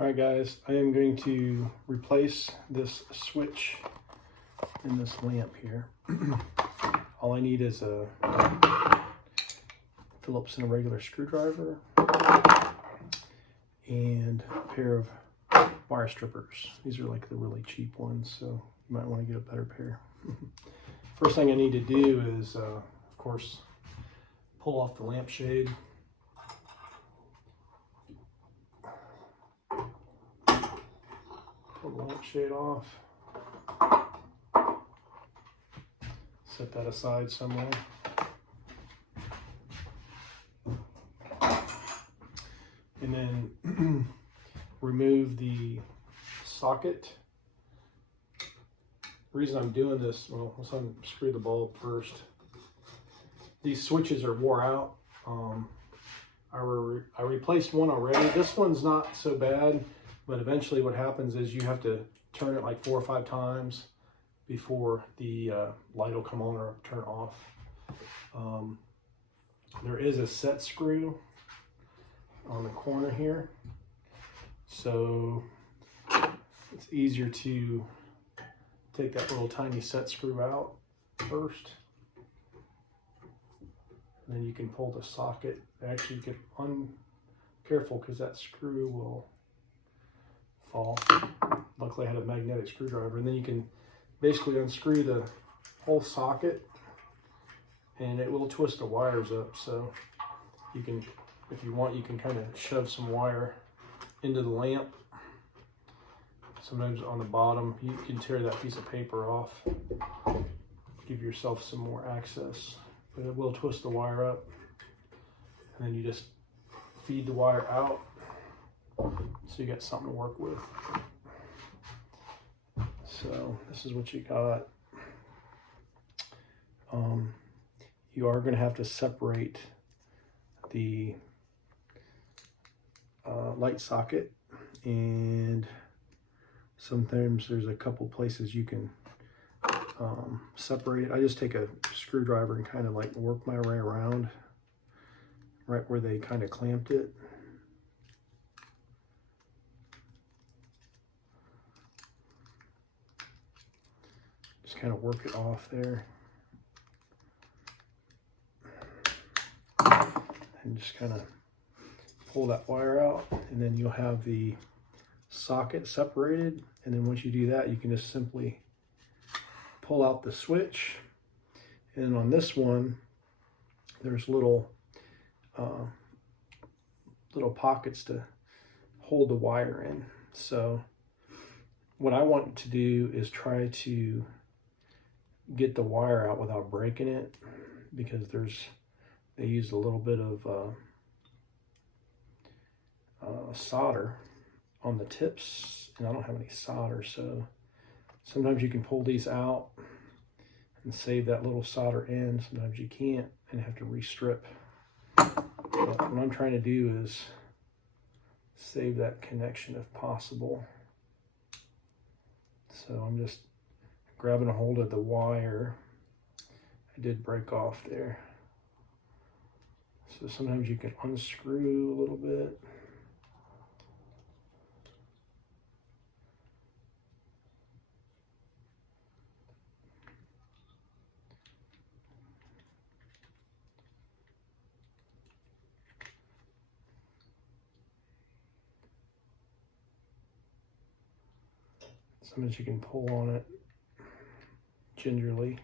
All right, guys, I am going to replace this switch in this lamp here. All I need is a Phillips and a regular screwdriver and a pair of wire strippers. These are like the really cheap ones, so you might want to get a better pair. First thing I need to do is, of course, pull off the lampshade. Pull the lampshade off. Set that aside somewhere. And then remove the socket. The reason I'm doing this, well, let's unscrew the bulb first. These switches are wore out. I replaced one already. This one's not so bad, but eventually what happens is you have to turn it like 4 or 5 times before the light will come on or turn off. There is a set screw on the corner here, so it's easier to take that little tiny set screw out first. And then you can pull the socket. Actually, you can careful because that screw will fall. Luckily, I had a magnetic screwdriver, and then you can basically unscrew the whole socket, and it will twist the wires up. So you can, if you want, you can kind of shove some wire into the lamp. Sometimes on the bottom, you can tear that piece of paper off, give yourself some more access, but it will twist the wire up. And then you just feed the wire out, so you got something to work with. So this is what you got. You are going to have to separate the light socket, and sometimes there's a couple places you can separate it. I just take a screwdriver and kind of like work my way around right where they kind of clamped it. Just kind of work it off there. And just kind of pull that wire out, and then you'll have the socket separated. And then once you do that, you can just simply pull out the switch. And on this one, there's little pockets to hold the wire in. So what I want to do is try to get the wire out without breaking it, because they used a little bit of solder on the tips, and I don't have any solder, so sometimes you can pull these out and save that little solder in. Sometimes you can't and have to restrip. But what I'm trying to do is save that connection if possible. So I'm just grabbing a hold of the wire. I did break off there. So sometimes you can unscrew a little bit. Sometimes you can pull on it gingerly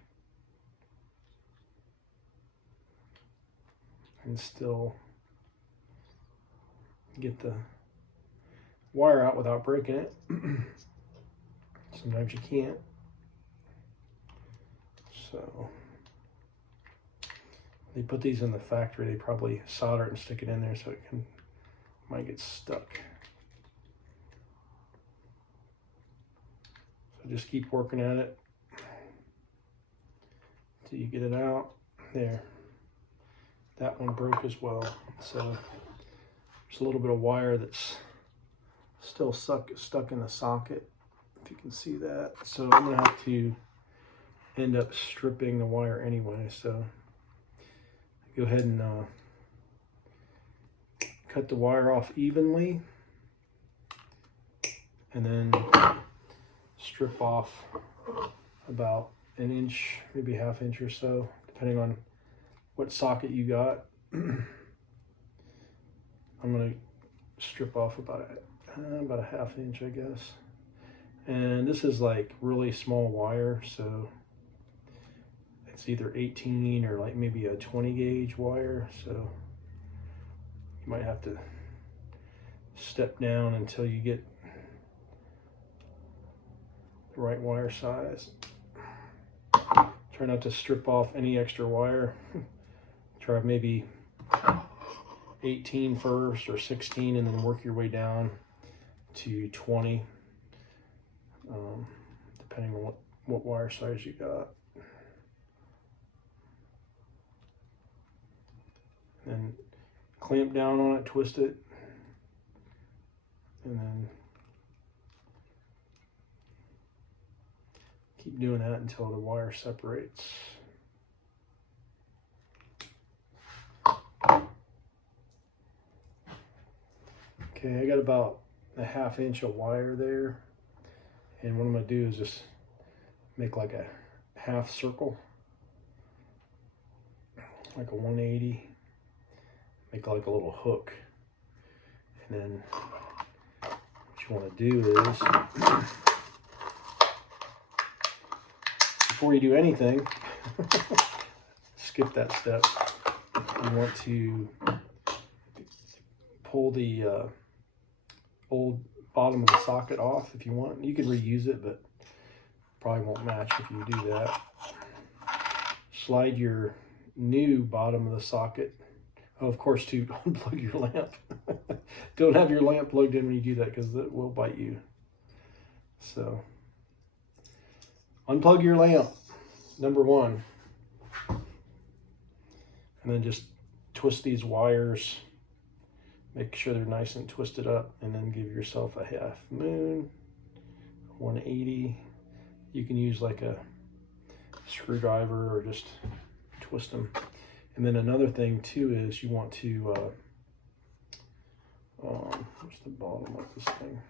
and still get the wire out without breaking it. Sometimes you can't. So they put these in the factory. They probably solder it and stick it in there so it might get stuck. So just keep working at it till you get it out. There. That one broke as well. So there's a little bit of wire that's still stuck in the socket, if you can see that. So I'm gonna have to end up stripping the wire anyway. So go ahead and cut the wire off evenly, and then strip off about an inch, maybe ½ inch or so, depending on what socket you got. I'm gonna strip off about a ½ inch, I guess. And this is like really small wire, so it's either 18 or like maybe a 20 gauge wire, so you might have to step down until you get the right wire size. Try not to strip off any extra wire. Try maybe 18 first or 16 and then work your way down to 20, depending on what wire size you got. And clamp down on it, twist it, and then keep doing that until the wire separates. Okay, I got about a ½ inch of wire there, and what I'm going to do is just make like a half circle, like a 180, make like a little hook, and then what you want to do is, before you do anything, skip that step, you want to pull the old bottom of the socket off if you want. You can reuse it, but probably won't match if you do that. Slide your new bottom of the socket. Oh, of course, to unplug your lamp. Don't have your lamp plugged in when you do that, because it will bite you. So unplug your lamp, number one, and then just twist these wires. Make sure they're nice and twisted up, and then give yourself a half moon, 180. You can use like a screwdriver or just twist them. And then another thing too is you want to, where's the bottom of this thing?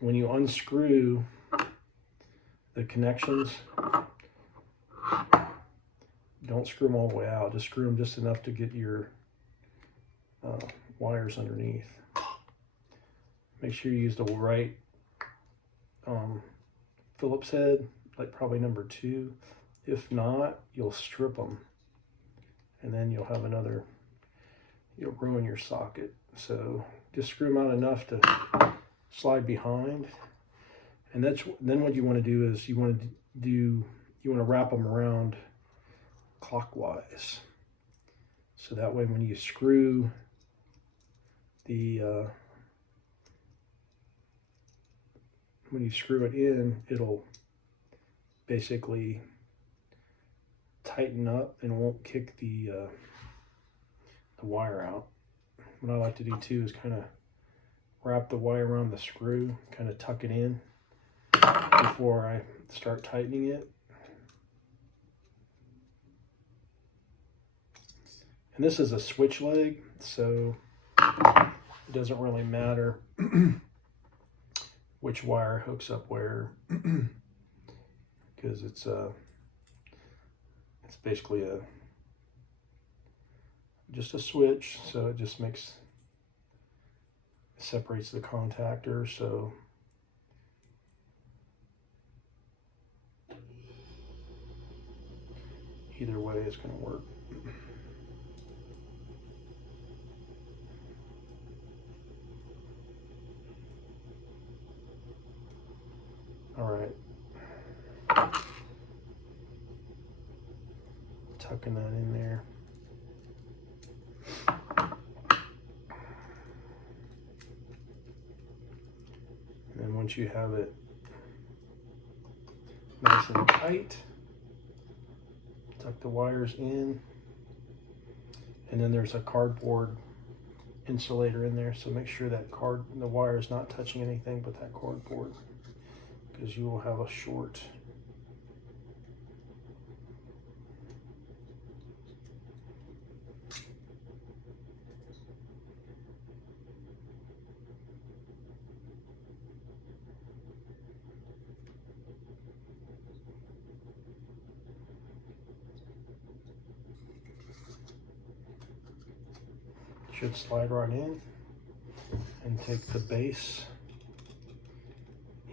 When you unscrew the connections, don't screw them all the way out. Just screw them just enough to get your wires underneath. Make sure you use the right Phillips head, like probably number 2. If not, you'll strip them, and then you'll have you'll ruin your socket. So just screw them out enough to slide behind, and then what you want to do is you want to wrap them around clockwise, so that way when you screw the when you screw it in, it'll basically tighten up and won't kick the wire out. What I like to do too is kind of wrap the wire around the screw, kind of tuck it in before I start tightening it. And this is a switch leg, so it doesn't really matter which wire hooks up where, because it's basically just a switch, so it just separates the contactor. So either way it's going to work. All right, tucking that in there. And then once you have it nice and tight, tuck the wires in, and then there's a cardboard insulator in there, so make sure that the wire is not touching anything but that cardboard, because you will have a short. Should slide right in, and take the base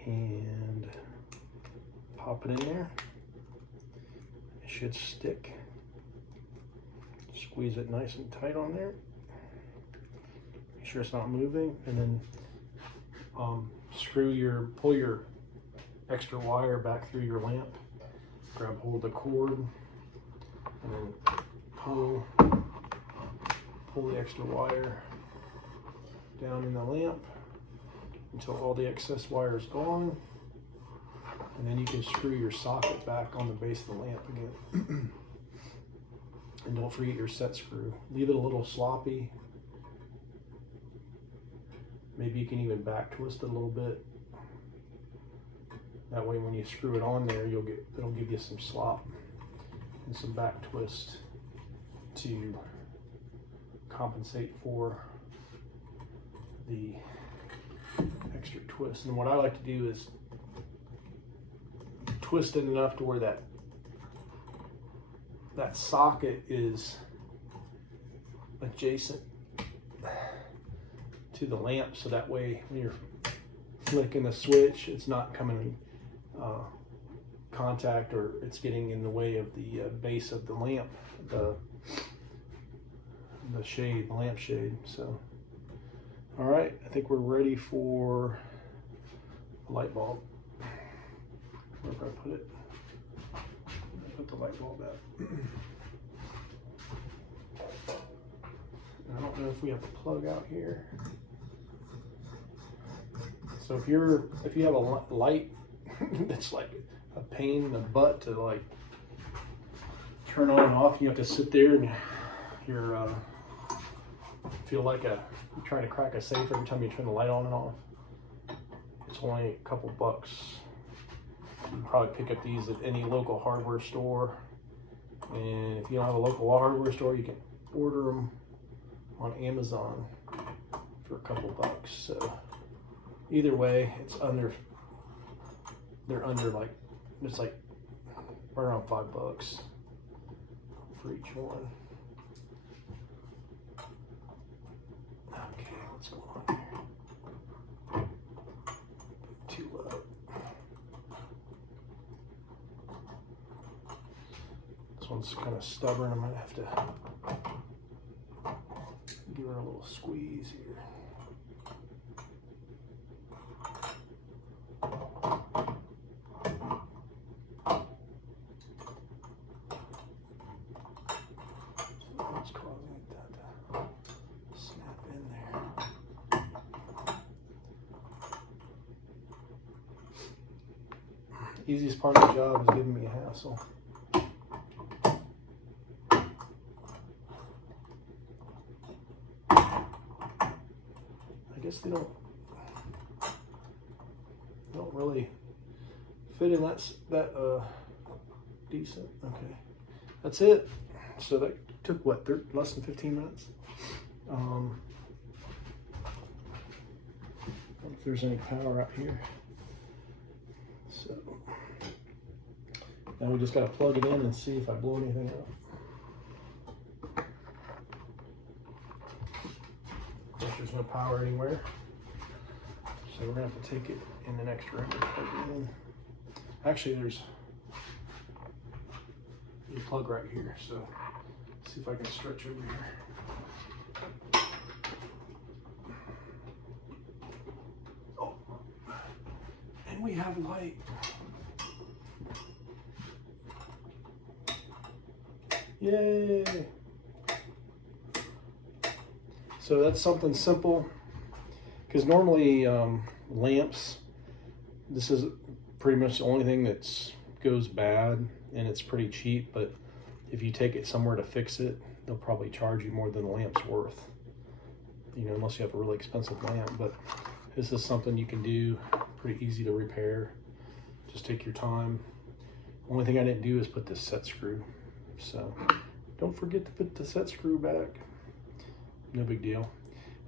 and pop it in there. It should stick. Squeeze it nice and tight on there. Make sure it's not moving, and then pull your extra wire back through your lamp. Grab hold of the cord, and then pull the extra wire down in the lamp until all the excess wire is gone. And then you can screw your socket back on the base of the lamp again. And don't forget your set screw. Leave it a little sloppy. Maybe you can even back twist it a little bit. That way when you screw it on there, it'll give you some slop and some back twist to compensate for the extra twist. And what I like to do is twist it enough to where that socket is adjacent to the lamp, so that way when you're flicking the switch, it's not coming in contact, or it's getting in the way of the base of the lamp, the lamp shade. So, all right, I think we're ready for a light bulb. Where do I put it? Put the light bulb out. I don't know if we have a plug out here. So if you have a light that's like a pain in the butt to like turn on and off, you have to sit there and you're feel like you're trying to crack a safe every time you turn the light on and off. It's only a couple bucks. You can probably pick up these at any local hardware store. And if you don't have a local hardware store, you can order them on Amazon for a couple bucks. So either way, they're under like, it's like right around $5 for each one. Okay, what's going on here? Too low. This one's kind of stubborn. I might have to give her a little squeeze here. What's causing that to snap in there? The easiest part of the job is giving me a hassle. I guess they don't really fit in that decent. Okay, that's it. So that took what, less than 15 minutes. I don't know if there's any power out here. So now we just got to plug it in and see if I blow anything up. Of course, there's no power anywhere, so we're gonna have to take it in the next room and plug it in. Actually, there's a plug right here, so let's see if I can stretch over here. Oh, and we have light. Yay! So that's something simple, because normally lamps, this is pretty much the only thing that goes bad, and it's pretty cheap, but if you take it somewhere to fix it, they'll probably charge you more than the lamp's worth, you know, unless you have a really expensive lamp. But this is something you can do, pretty easy to repair. Just take your time. Only thing I didn't do is put this set screw, so don't forget to put the set screw back. No big deal.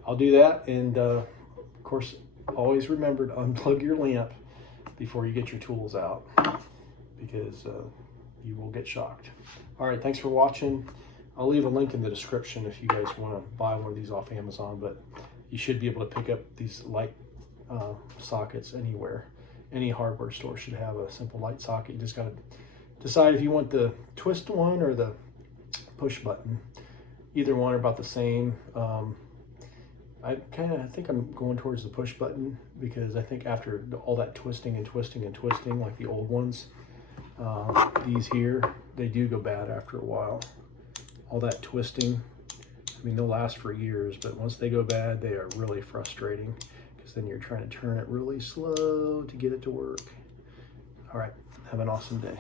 I'll do that, and of course, always remember to unplug your lamp before you get your tools out, because you will get shocked. All right, thanks for watching. I'll leave a link in the description if you guys want to buy one of these off Amazon, but you should be able to pick up these light sockets anywhere. Any hardware store should have a simple light socket. You just got to decide if you want the twist one or the push button. Either one are about the same. I think I'm going towards the push button, because I think after all that twisting and twisting and twisting, like the old ones, these here, they do go bad after a while. All that twisting, I mean, they'll last for years, but once they go bad, they are really frustrating, because then you're trying to turn it really slow to get it to work. All right, have an awesome day.